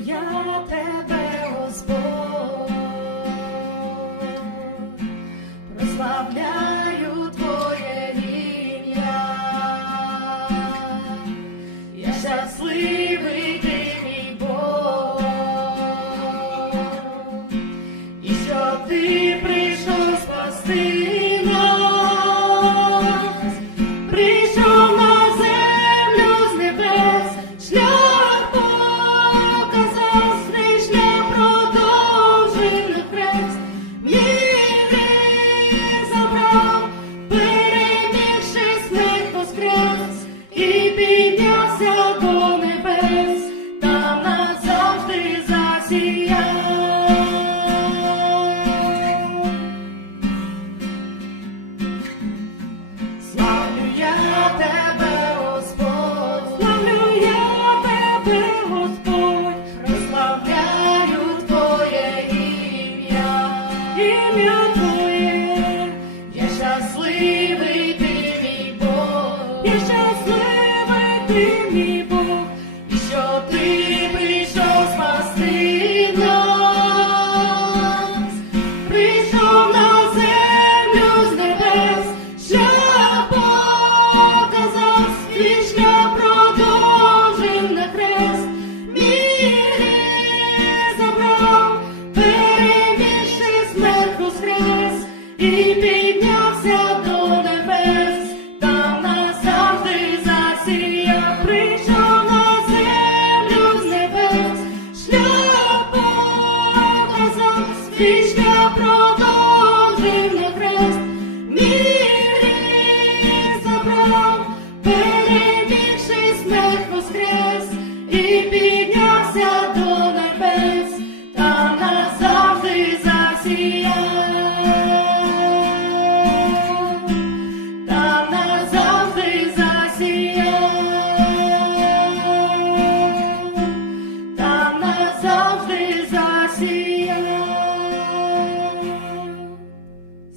я тебе, Господь, прославляю Твоє ім'я. Я щасливий ти мій Бог, і що ти прийшов спасти нас, прийшов на ти мій Бог, і що ти прийшов спасти нас, прийшов на землю з небес, шлях показав, свій шлях продовжив на хрест, мій забрав, перемігши смерть воскрес, і піднявся показав, продовжив на хрест, мій забрав, перемігши смерть воскрес, і піднявся